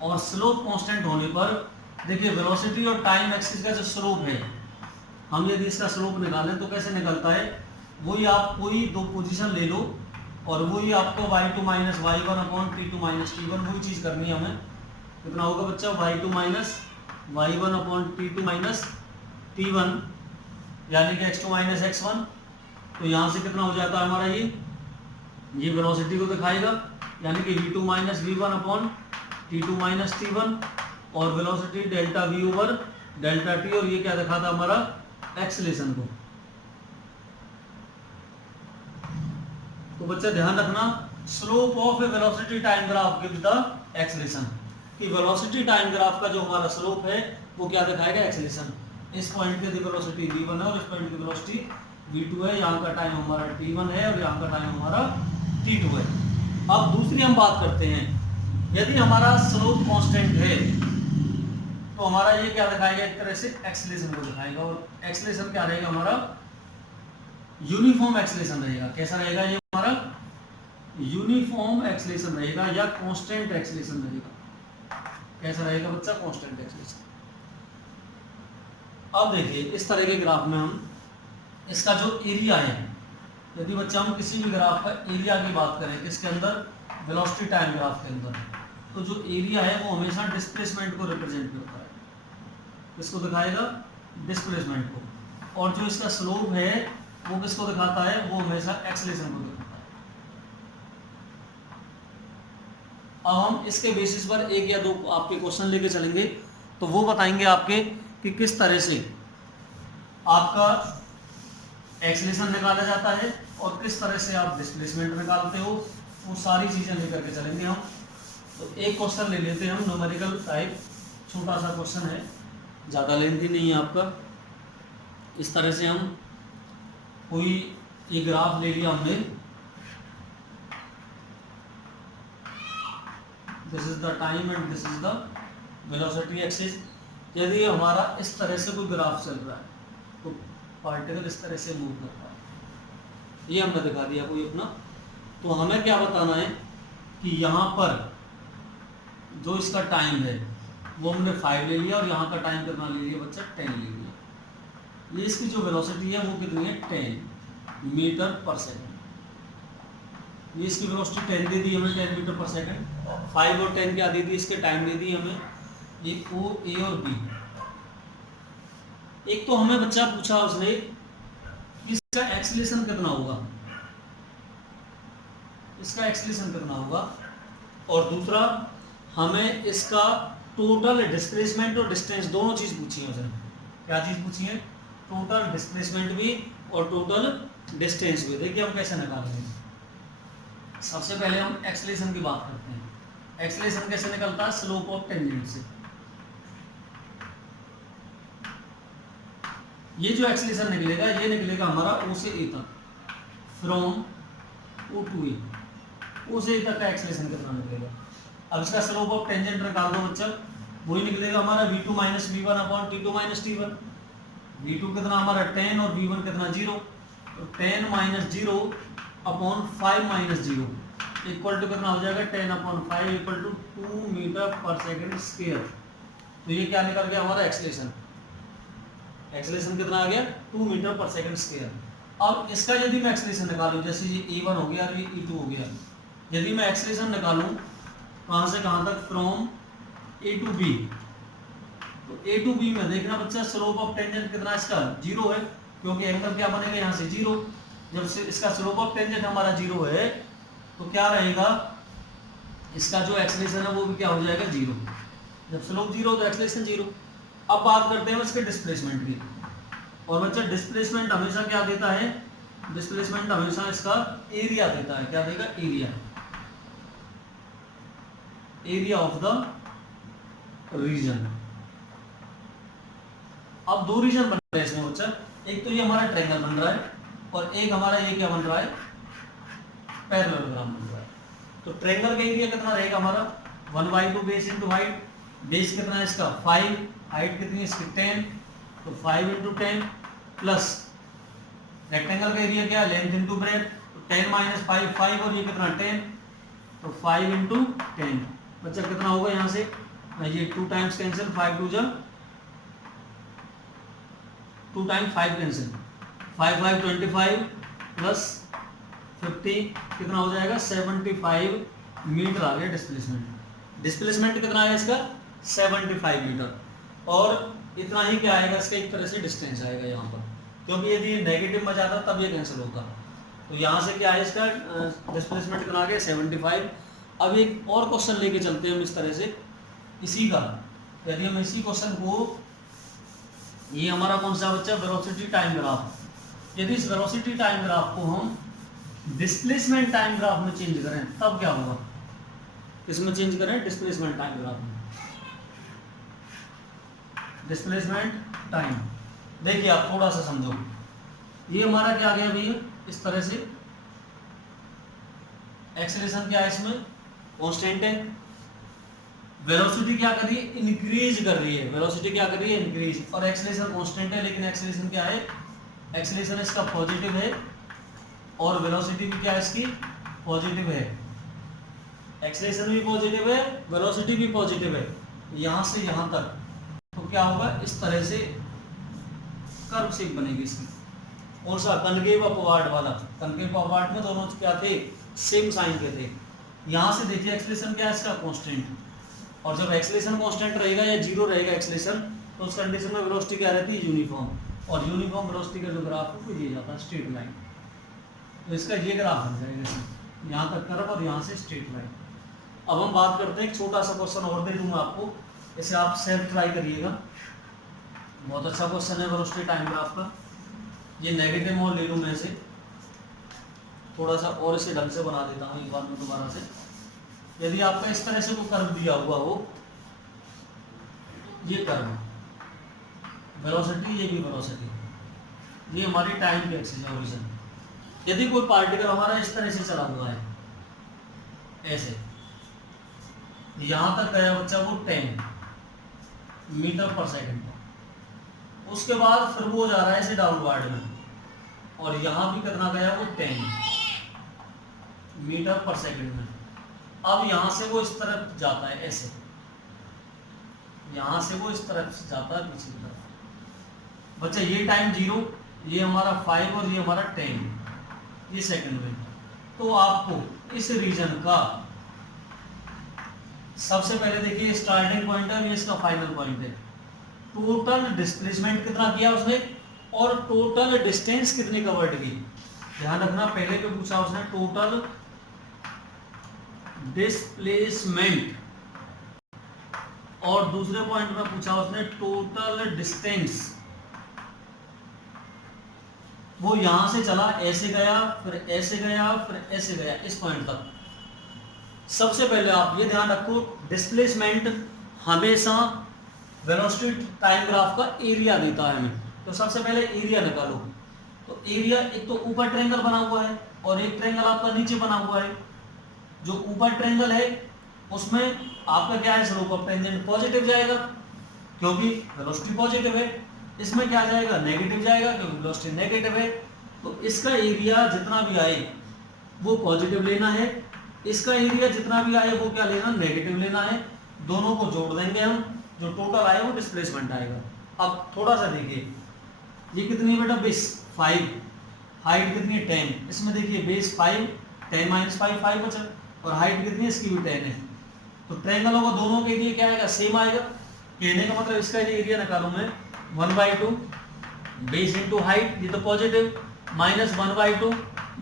और स्लोप कांस्टेंट होने पर देखिए वेलोसिटी और टाइम एक्सिस का जो स्लोप है, हम यदि इसका स्लोप निकालें तो कैसे निकलता है, वही आप कोई दो पोजीशन ले लो और वही आपको y2 minus y1 upon t2 minus t1, वही चीज करनी है हमें। कितना होगा बच्चा, y2 minus y1 upon t2 minus t1, यानी कि x2 माइनस x1। तो यहाँ से कितना हो जाता है हमारा, ये वेलोसिटी को दिखाएगा, यानी कि v2 minus v1 upon t2 minus t1, और velocity delta v over delta t, और ये क्या दिखाता हमारा, एक्सेलरेशन को। तो बच्चा ध्यान रखना, slope of A velocity time graph gives the acceleration, कि वेलोसिटी टाइम ग्राफ का जो हमारा स्लोप है वो क्या दिखाएगा, एक्सेलरेशन। इस पॉइंट की वेलोसिटी v1 है और इस पॉइंट की वेलोसिटी v2 है, यहाँ का टाइम हमारा t1 है और यहाँ का टाइम हमारा t2 है। अब दूसरी हम बात करते हैं, यदि हमारा स्लोप कांस्टेंट है तो हमारा ये क्या दिखाएगा, एक तरह से एक्सेलरेशन को दिखाएगा। और एक्सेलरेशन क्या रहेगा हमारा, यूनिफॉर्म एक्सेलरेशन रहेगा। कैसा रहेगा ये हमारा, यूनिफॉर्म एक्सेलरेशन रहेगा या कांस्टेंट एक्सेलरेशन रहेगा। कैसा रहेगा बच्चा, कांस्टेंट एक्सेलरेशन। अब देखिए इस तरह के ग्राफ में हम इसका जो एरिया है, यदि बच्चा हम किसी भी ग्राफ का एरिया की बात करें किसके अंदर, वेलोसिटी टाइम ग्राफ के अंदर, तो जो एरिया है वो हमेशा डिस्प्लेसमेंट को रिप्रेजेंट करता है। किसको दिखाएगा, डिस्प्लेसमेंट को। और जो इसका स्लोप है वो किसको दिखाता है, वो हमेशा एक्सेलरेशन को दिखाता है। अब हम इसके बेसिस पर एक या दो आपके क्वेश्चन लेके चलेंगे, तो वो बताएंगे आपके कि किस तरह से आपका एक्सेलरेशन निकाला जाता है और किस तरह से आप डिस्प्लेसमेंट निकालते हो, वो सारी चीजें लेकर के चलेंगे हम। तो एक क्वेश्चन ले लेते हैं हम, न्यूमेरिकल टाइप, छोटा सा क्वेश्चन है, ज़्यादा लेंथी नहीं है आपका। इस तरह से हम कोई एक ग्राफ ले लिया हमने, this is the time and this is the velocity axis. यदि हमारा इस तरह से कोई ग्राफ चल रहा है तो पार्टिकल इस तरह से मूव कर रहा है, ये हमने दिखा दिया कोई अपना। तो हमें क्या बताना है कि यहाँ पर जो इसका टाइम है वो हमने 5 ले लिया और यहाँ का टाइम कितना ले लिया बच्चा, 10 ले लिया। ये इसकी जो वेलोसिटी है वो कितनी है, 10 मीटर पर सेकंड। ये इसकी वेलोसिटी 10 दे दी हमें, 10 मीटर पर सेकंड। 5 और 10 क्या दे दी, इसके टाइम दे दी हमें, ये O, A और B। एक तो हमें बच्चा पूछा उसने इसका एक्सेलरेशन कितना होगा, इसका एक्सेलरेशन कितना होगा, और दूसरा हमें इसका टोटल डिस्प्लेसमेंट और डिस्टेंस दोनों चीज पूछी है उसने। क्या चीज पूछी है, टोटल डिस्प्लेसमेंट भी और टोटल डिस्टेंस भी। देखिए हम कैसे निकालेंगे। सबसे पहले हम एक्सेलरेशन की बात करते हैं। एक्सेलरेशन कैसे निकलता है, स्लोप ऑफ टेंजेंट से। ये जो एक्सेलरेशन निकलेगा ये निकलेगा हमारा O से A तक, from O to A। O से A तक का एक्सेलरेशन कितना निकलेगा। अब इसका स्लोप ऑफ टेंजेंट निकाल दो बच्चा, वही निकलेगा हमारा V2 minus V1 upon T2 minus T1। V2 कितना हमारा 10 और V1 कितना 0, तो 10 minus 0 upon 5 minus 0 equal to कितना हो जाएगा, 10 अपॉन 5 इक्वल टू 2 मीटर पर सेकेंड स्क्वायर। तो ये क्या निकल गया हमारा एक्सेलरेशन। एक्सेलरेशन कितना आ गया, 2 मीटर पर सेकेंड स्क्वायर। अब इसका यदि मैं एक्सेलरेशन निकालूं, जैसे ये E1 हो गया और ये E2 हो गया, यदि मैं एक्सेलरेशन निकालूं कहां से कहां तक, फ्रॉम A to B, तो A to B में देखना बच्चा स्लोप ऑफ टेंजेंट कितना इसका 0 है, क्योंकि एंगल क्या बनेगा यहाँ से 0। जब से इसका स्लोप ऑफ टेंजेंट हमारा 0 है तो क्या रहेगा, इसका जो एक्सेलरेशन है वो भी क्या हो जाएगा 0। जब स्लोप 0 तो एक्सेलरेशन 0। अब बात करते हैं इसके डिस्प्लेसमेंट की। और बच्चा डिस्प्लेसमेंट हमेशा क्या देता है, डिस्प्लेसमेंट हमेशा इसका एरिया देता है। क्या देगा, area, area of the region. अब दो रीजन बन रहे हैं इसमें बच्चा, एक तो ये हमारा ट्रायंगल बन रहा है और एक हमारा ये क्या बन रहा है, पैरेललोग्राम बन रहा है। तो ट्रायंगल का एरिया कितना रहेगा हमारा, 1/2 बेस इंटू हाइट। बेस कितना है इसका 5, हाइट कितनी है इसकी 10, तो 5 इंटू 10 प्लस रेक्टेंगल का एरिया क्या है, लेंथ इंटू ब्रेथ, तो 10 माइनस 5 5 और ये कितना 10, तो 5 इंटू 10 बच्चा कितना होगा यहाँ से, ये 2 टाइम्स कैंसिल, 5 2 जा 2 टाइम्स 5 कैंसिल, 5 5 25 प्लस 50 कितना हो जाएगा 75 मीटर आ गया डिस्प्लेसमेंट। डिस्प्लेसमेंट कितना आया इसका 75 मीटर। और इतना ही क्या आएगा इसका, एक तरह से डिस्टेंस आएगा यहाँ पर, क्योंकि यदि ये नेगेटिव में जाता तब ये कैंसिल होता। तो यहाँ से क्या है इसका डिस्प्लेसमेंट कितना आ गया 75। अब एक और क्वेश्चन लेके चलते हैं हम इस तरह से, इसी का, यदि हम इसी क्वेश्चन को, ये हमारा कौन सा बच्चा, वेलोसिटी टाइम ग्राफ। यदि इस वेलोसिटी टाइम ग्राफ को हम डिस्प्लेसमेंट टाइम ग्राफ में चेंज करें तब क्या होगा, किसमें चेंज करें, डिस्प्लेसमेंट टाइम ग्राफ में। डिस्प्लेसमेंट टाइम, देखिए आप थोड़ा सा समझो, ये हमारा क्या आ गया भैया, इस तरह से एक्सेलरेशन क्या है इसमें कांस्टेंट है, वेलोसिटी क्या कर रही है, इंक्रीज कर रही है, वेलोसिटी क्या कर रही है, इंक्रीज, और एक्सेलरेशन कांस्टेंट है, लेकिन एक्सेलरेशन क्या है, एक्सेलरेशन इसका पॉजिटिव है और वेलोसिटी भी क्या है इसकी पॉजिटिव है। एक्सेलरेशन भी पॉजिटिव है, वेलोसिटी भी पॉजिटिव है, यहां से यहां तक। तो क्या होगा, इस तरह से कर्व शेप बनेगी इसकी। और सा कनकेव अपवार्ड वाला, कनकेव अपवार्ड में दोनों क्या थे, सेम साइन के थे। यहाँ से देखिए एक्सेलेरेशन क्या है इसका, कांस्टेंट, और जब एक्सेलेरेशन कांस्टेंट रहेगा या जीरो रहेगा एक्सेलेरेशन, तो उस कंडीशन में वेलोसिटी क्या रहती है, यूनिफॉर्म, और यूनिफॉर्म वेलोसिटी का जो ग्राफ है वो ये जाता है स्ट्रेट लाइन। तो इसका ये ग्राफ बन जाएगा, यहाँ तक कर्व और यहाँ से स्ट्रेट लाइन। अब हम बात करते हैं, एक छोटा सा क्वेश्चन और दे दूंगा आपको, इसे आप सेल्फ ट्राई करिएगा, बहुत अच्छा क्वेश्चन है वेलोसिटी टाइम ग्राफ का। ये नेगेटिव मोड ले लूँ मैं इसे, थोड़ा सा और इसे ढंग से बना देता हूँ एक बार में दोबारा से। यदि आपका इस तरह से कोई कर्व दिया हुआ हो, ये कर्व वेलोसिटी, ये भी वेलोसिटी, ये हमारी टाइम की एक्सिस है ओरिजिन। यदि कोई पार्टिकल हमारा इस तरह से चला हुआ है, ऐसे यहां तक गया बच्चा वो 10 मीटर पर सेकंड, उसके बाद फिर वो जा रहा है ऐसे डाउनवर्ड में, और यहां भी कितना गया वो 10 मीटर पर सेकंड में। अब यहां से वो इस तरफ जाता है ऐसे, यहां से वो इस तरफ से जाता है पीछे की तरफ। बच्चा ये टाइम 0, ये हमारा 5 और ये हमारा 10, ये सेकंड में। तो आपको इस रीजन का सबसे पहले देखिए स्टार्टिंग पॉइंट है, ये इसका फाइनल पॉइंट है, टोटल डिस्प्लेसमेंट कितना किया उसने और टोटल डिस्टेंस कितनी कवर्ड की। ध्यान रखना, पहले पे पूछा उसने टोटल डिस्प्लेसमेंट, और दूसरे पॉइंट में पूछा उसने टोटल डिस्टेंस। वो यहां से चला, ऐसे गया, फिर ऐसे गया, फिर ऐसे गया, इस पॉइंट तक। सबसे पहले आप ये ध्यान रखो, डिस्प्लेसमेंट हमेशा वेलोसिटी टाइम ग्राफ का एरिया देता है हमें। तो सबसे पहले एरिया निकालो। तो एरिया, एक तो ऊपर ट्रायंगल बना हुआ है और एक ट्रायंगल आपका नीचे बना हुआ है। जो ऊपर ट्रायंगल है उसमें आपका क्या है, स्लोप ऑफ टेंजेंट पॉजिटिव जाएगा क्योंकि वेलोसिटी पॉजिटिव है। इसमें क्या जाएगा, नेगेटिव जाएगा क्योंकि वेलोसिटी नेगेटिव है। तो इसका एरिया जितना भी आए वो पॉजिटिव लेना है, इसका एरिया जितना भी आए वो क्या लेना, नेगेटिव लेना है। दोनों को जोड़ देंगे हम, जो टोटल आए वो डिस्प्लेसमेंट आएगा। अब थोड़ा सा देखिए, ये कितनी बेटा, बेस 5, हाइट कितनी है 10, इसमें देखिए बेस 5, 10 - 5 5 बचा, और हाइट कितनी है इसकी भी 10 है। तो ट्रायंगलों को दोनों के लिए क्या आएगा, सेम आएगा। कहने का मतलब इसका एरिया निकालूं मैं 1/2 बेस इंटू हाइट, ये तो positive, minus 1/2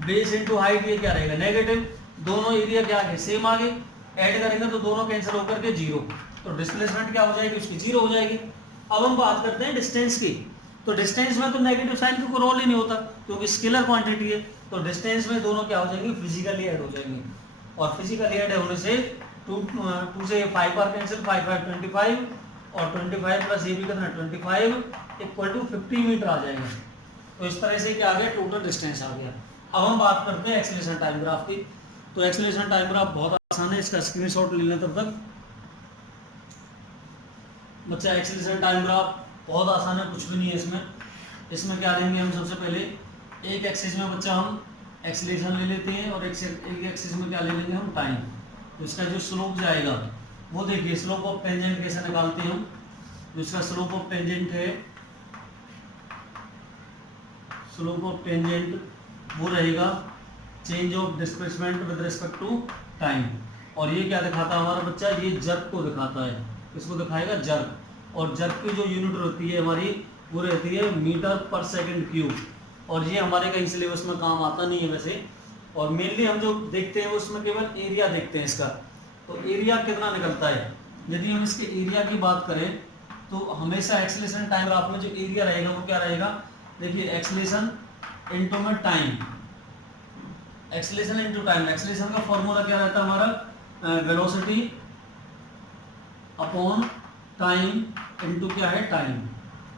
base into height, ये क्या रहेगा, नेगेटिव। दोनों एरिया क्या आगे, सेम आगे, ऐड करेंगे तो दोनों कैंसिल होकर के 0। तो डिस्प्लेसमेंट क्या हो जाएगी, उसकी 0 हो जाएगी। अब हम बात करते हैं डिस्टेंस की। तो डिस्टेंस में तो नेगेटिव साइन का कोई रोल ही नहीं होता क्योंकि स्केलर क्वांटिटी है। तो डिस्टेंस में दोनों क्या हो जाएंगे, फिजिकली ऐड हो जाएंगे, और फिजिकली ऐड होने से 2 से 5 बार कैंसिल, 5 5 25, और 25 प्लस ये भी कितना 25 इक्वल टू 50 मीटर आ जाएगा। तो इस तरह से क्या आ गया, टोटल डिस्टेंस आ गया। अब हम बात करते हैं एक्सेलरेशन टाइम ग्राफ की। तो एक्सेलरेशन टाइम ग्राफ बहुत आसान है, इसका स्क्रीनशॉट ले लें तब तक। बच्चा एक्सेलरेशन टाइम ग्राफ बहुत आसान है, कुछ भी नहीं है इसमें। इसमें क्या लेंगे हम, सबसे पहले एक एक्सिस में बच्चा हम एक्सेलरेशन ले लेते हैं, और एक एक्सिस में क्या ले लेंगे हम, टाइम। तो इसका जो स्लोप जाएगा वो देखिए, स्लोप ऑफ टेंजेंट कैसे निकालते हैं हम। जो इसका स्लोप ऑफ टेंजेंट है, स्लोप ऑफ टेंजेंट वो रहेगा change of displacement with respect to time. और ये क्या दिखाता है हमारा बच्चा, ये जर्क को दिखाता है, इसको दिखाएगा जर्क। और जर्क की जो यूनिट होती है हमारी, वो रहती है मीटर पर सेकंड क्यूब। और ये हमारे कहीं सिलेबस में काम आता नहीं है वैसे, और मेनली हम जो देखते हैं उसमें केवल एरिया देखते हैं इसका। तो एरिया कितना निकलता है, यदि हम इसके एरिया की बात करें तो हमेशा एक्सेलरेशन टाइम ग्राफ में जो एरिया रहेगा वो क्या रहेगा, देखिए एक्सेलरेशन इनटू में time, acceleration into time. Acceleration का फॉर्मूला क्या रहता है हमारा, वेलोसिटी अपॉन टाइम इनटू क्या है, टाइम।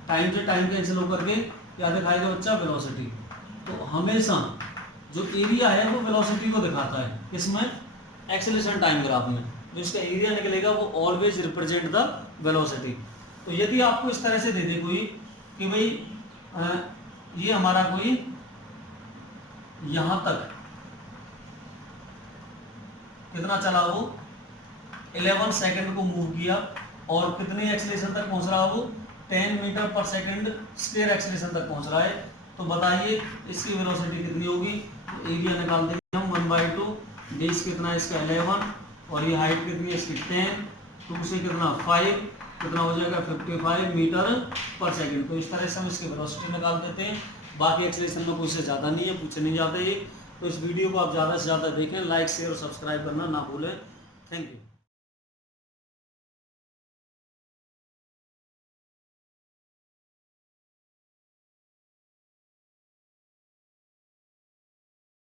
टाइम से टाइम कैंसिल होकर के क्या दिखाएगा बच्चा, वेलोसिटी। तो हमेशा जो एरिया है वो वेलोसिटी को दिखाता है, किसमें, एक्सेलरेशन टाइम ग्राफ में। जो इसका एरिया निकलेगा वो ऑलवेज रिप्रेजेंट द वेलोसिटी। तो यदि आपको इस तरह से दे दे कोई कि भाई ये हमारा कोई यहां तक कितना चला, वो 11 सेकंड को मूव किया, और कितनी एक्सेलरेशन तक पहुंच रहा, वो 10 मीटर पर सेकंड स्क्वायर एक्सेलरेशन तक पहुंच रहा है, तो बताइए इसकी वेलोसिटी कितनी होगी। तो एरिया निकाल देंगे हम 1/2, बेस कितना है इसका 11 और ये हाइट कितनी है इसकी 10, 2 से कितना 5, कितना हो जाएगा 55 मीटर पर सेकंड। तो इस तरह से हम इसकी वेलोसिटी निकाल देते हैं। बाकी एक्सेलरेशन में कुछ से ज़्यादा नहीं है, पूछे नहीं जाते ये। तो इस वीडियो को आप ज़्यादा से ज़्यादा देखें, लाइक शेयर और सब्सक्राइब करना ना भूलें। Thank you.